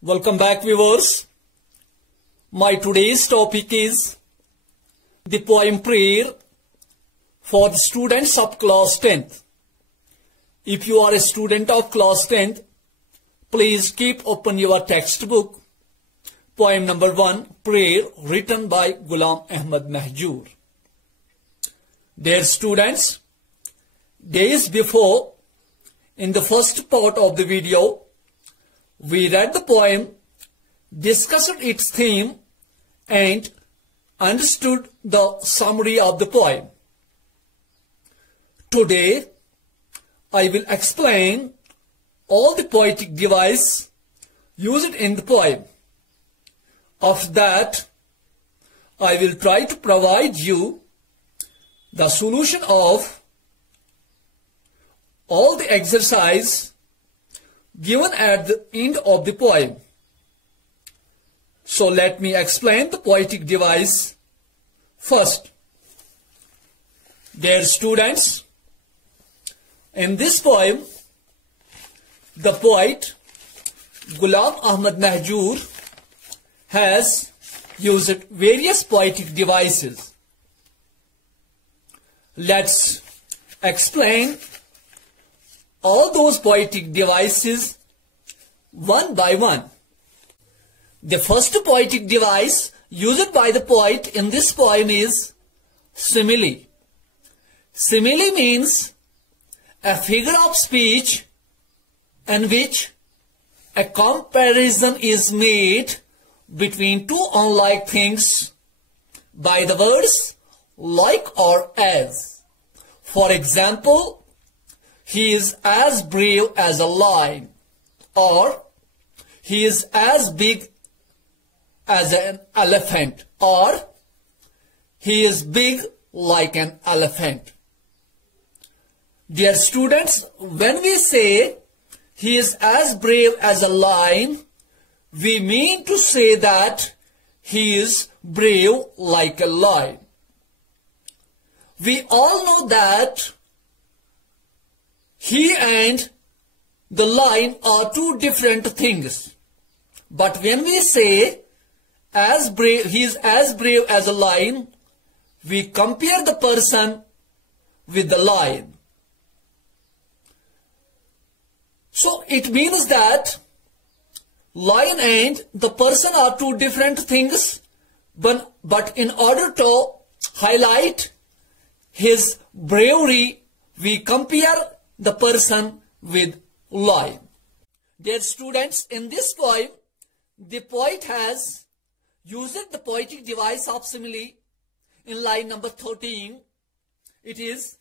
Welcome back, viewers. My today's topic is the poem Prayer for the students of class 10th. If you are a student of class 10th, please keep open your textbook. Poem number 1, Prayer, written by Ghulam Ahmad Mahjoor. Dear students, days before, in the first part of the video, we read the poem, discussed its theme, and understood the summary of the poem. Today, I will explain all the poetic device used in the poem. After that, I will try to provide you the solution of all the exercise given at the end of the poem. So let me explain the poetic device first. Dear students, in this poem, the poet Ghulam Ahmad Mahjoor has used various poetic devices. Let's explain all those poetic devices one by one. The first poetic device used by the poet in this poem is simile. Simile means a figure of speech in which a comparison is made between two unlike things by the words like or as. For example, he is as brave as a lion, or he is as big as an elephant, or he is big like an elephant. Dear students, when we say he is as brave as a lion, we mean to say that he is brave like a lion. We all know that he and the lion are two different things. But when we say he is as brave as a lion, we compare the person with the lion. So it means that lion and the person are two different things, but in order to highlight his bravery, we compare the person with lion. Dear students, in this poem, the poet has used the poetic device of simile in line number 13. It is,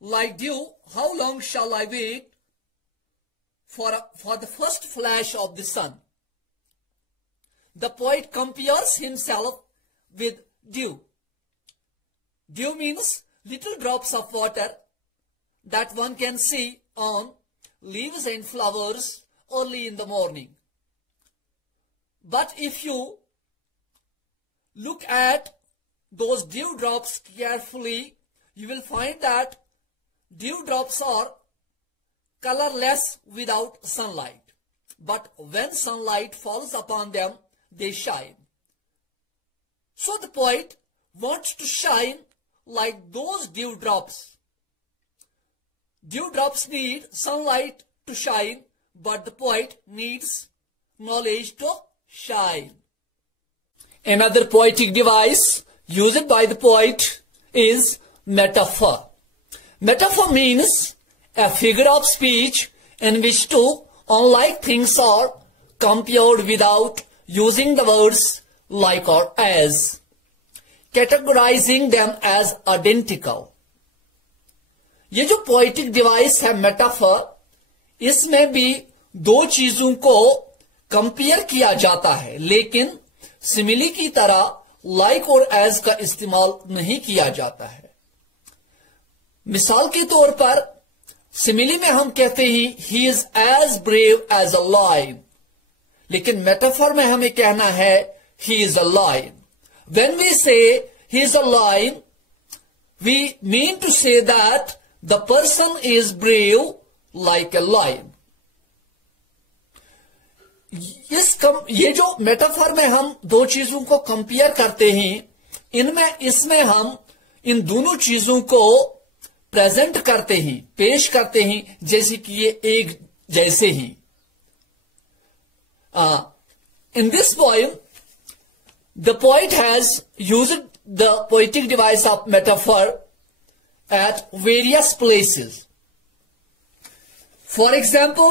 like dew, how long shall I wait for the first flash of the sun? The poet compares himself with dew. Dew means little drops of water that one can see on leaves and flowers early in the morning. But if you look at those dewdrops carefully, you will find that dewdrops are colorless without sunlight. But when sunlight falls upon them, they shine. So the poet wants to shine like those dewdrops. Dewdrops need sunlight to shine, but the poet needs knowledge to shine. Another poetic device used by the poet is metaphor. Metaphor means a figure of speech in which two unlike things are compared without using the words like or as, categorizing them as identical. ये जो poetic device है metaphor, इसमें भी दो चीजों को compare किया जाता है, लेकिन सिमिली की तरह लाइक और एज का इस्तेमाल नहीं किया जाता है. मिसाल के तौर पर सिमिली में हम कहते हैं he is as brave as a lion, लेकिन मेटाफर में हमें कहना है he is a lion. When we say he is a lion, we mean to say that the person is brave like a lion. ये जो metaphor में हम दो चीजों को कंपेयर करते हैं, इसमें हम इन दोनों चीजों को प्रेजेंट करते हैं, पेश करते हैं, जैसे कि ये एक जैसे ही। In this poem the poet has used the poetic device of metaphor at various places. For example,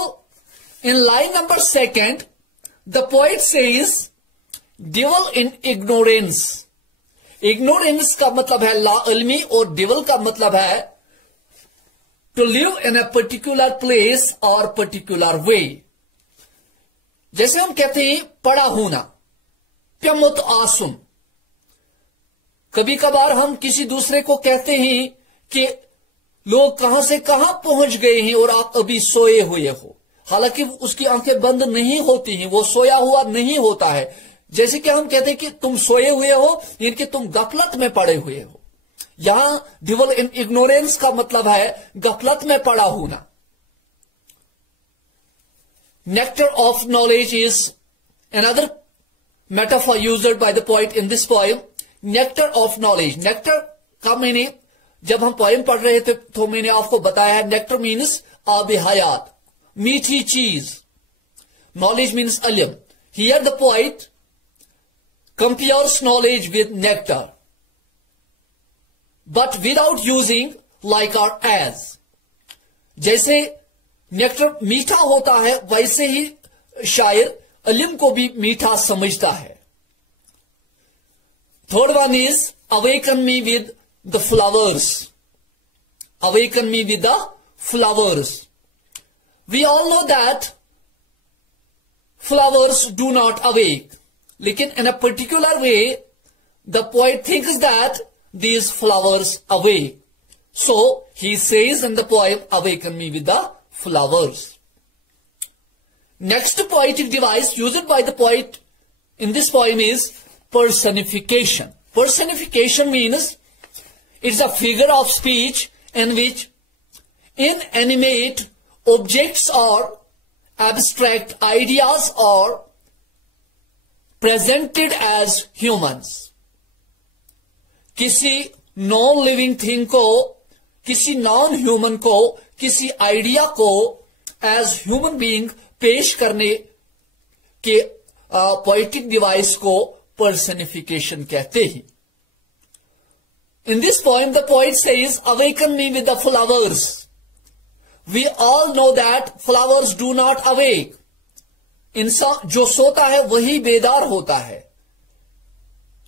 in line number 2, the poet says, "Dwell in ignorance." Ignorance का मतलब है लाइल्मी और dwell का मतलब है to live in a particular place or particular way. जैसे हम कहते हैं पड़ा होना, प्यमुत आसुम। कभी कभार हम किसी दूसरे को कहते हैं कि लोग कहां से कहां पहुंच गए हैं और आप अभी सोए हुए हो, हालांकि उसकी आंखें बंद नहीं होती हैं, वो सोया हुआ नहीं होता है। जैसे कि हम कहते हैं कि तुम सोए हुए हो, यानी कि तुम गफलत में पड़े हुए हो। यहां डिवल इन इग्नोरेंस का मतलब है गफलत में पड़ा होना। Nectar of knowledge is another metaphor used by the poet in this poem. Nectar of knowledge, nectar का मैंने जब हम पोएम पढ़ रहे थे तो मैंने आपको बताया है, नेक्टर मीन्स आब हयात, मीठी चीज। नॉलेज मीन्स इल्म। Here the poet compares knowledge with nectar, but without using like और एज। जैसे नेक्टर मीठा होता है, वैसे ही शायर इल्म को भी मीठा समझता है। Third one is awaken me with the flowers. Awaken me with the flowers. We all know that flowers do not awake. लेकिन in a particular way, the poet thinks that these flowers awake. So he says in the poem, awaken me with the flowers. Next poetic device used by the poet in this poem is personification. Personification means it's a figure of speech in which inanimate objects or abstract ideas are presented as humans. किसी non living thing को, किसी non human को, किसी idea को as human being पेश करने के poetic device को पर्सनिफिकेशन कहते हैं। In this poem, the poet says, awaken me with the flowers. We all know that flowers do not awake. इंसान जो सोता है वही बेदार होता है।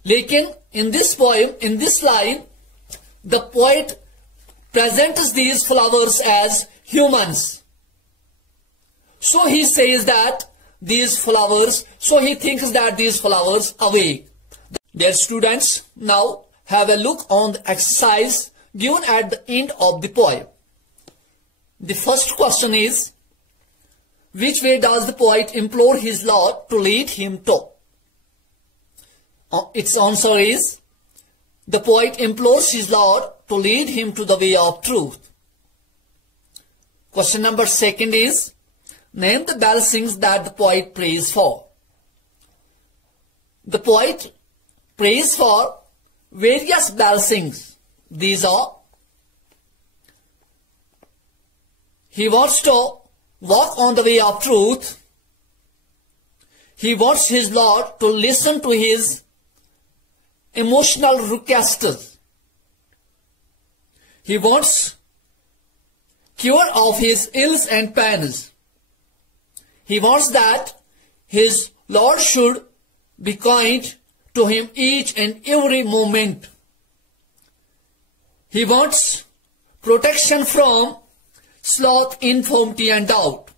लेकिन in this poem, in this line, the poet presents these flowers as humans. So he says that these flowers, so he thinks that these flowers awake. Dear students, now have a look on the exercise given at the end of the poem. The first question is, which way does the poet implore his Lord to lead him to? Its answer is, the poet implores his Lord to lead him to the way of truth. Question number 2 is, name the blessings that the poet prays for. The poet prays for various blessings. These are, he wants to walk on the way of truth. He wants his Lord to listen to his emotional requests. He wants cure of his ills and pains. He wants that his Lord should be kind to him each and every moment. He wants protection from sloth, infirmity and doubt.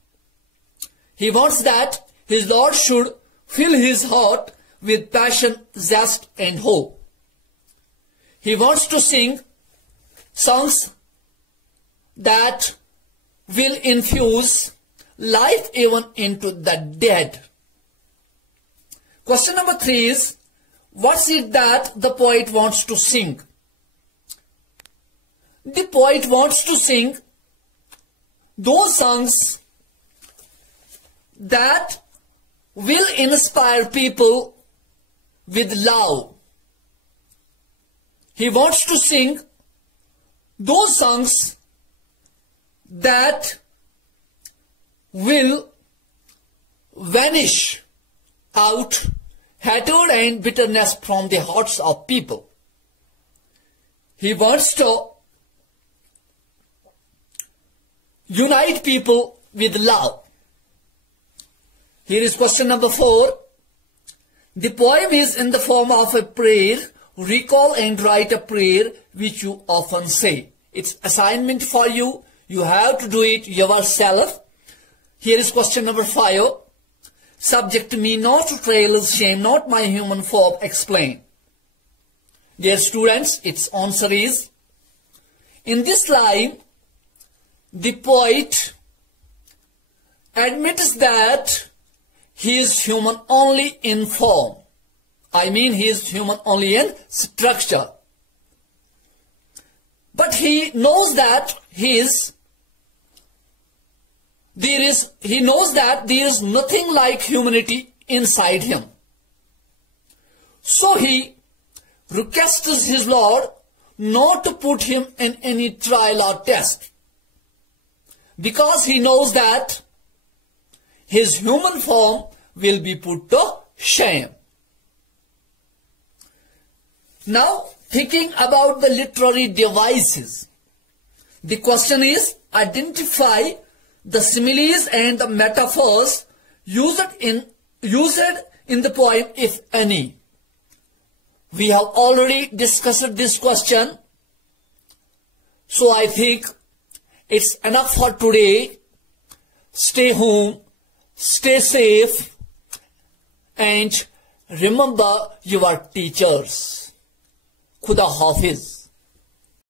He wants that his Lord should fill his heart with passion, zest and hope. He wants to sing songs that will infuse life even into the dead. Question number 3 is, what's it that the poet wants to sing? The poet wants to sing those songs that will inspire people with love. He wants to sing those songs that will vanish out hatred and bitterness from the hearts of people. He wants to unite people with love. Here is question number 4. The poem is in the form of a prayer. Recall and write a prayer which you often say. It's assignment for you. You have to do it yourself. Here is question number 5. Subject me not to trails, shame not my human form, explain. Dear students, its answer is, in this line, the poet admits that he is human only in form. I mean, he is human only in structure. But he knows that he knows that there is nothing like humanity inside him. So he requests his Lord not to put him in any trial or test, because he knows that his human form will be put to shame. Now, thinking about the literary devices, the question is, identify the similes and the metaphors used in the poem, if any. We have already discussed this question, so I think it's enough for today. Stay home, stay safe, and remember your teachers. Khuda Hafiz.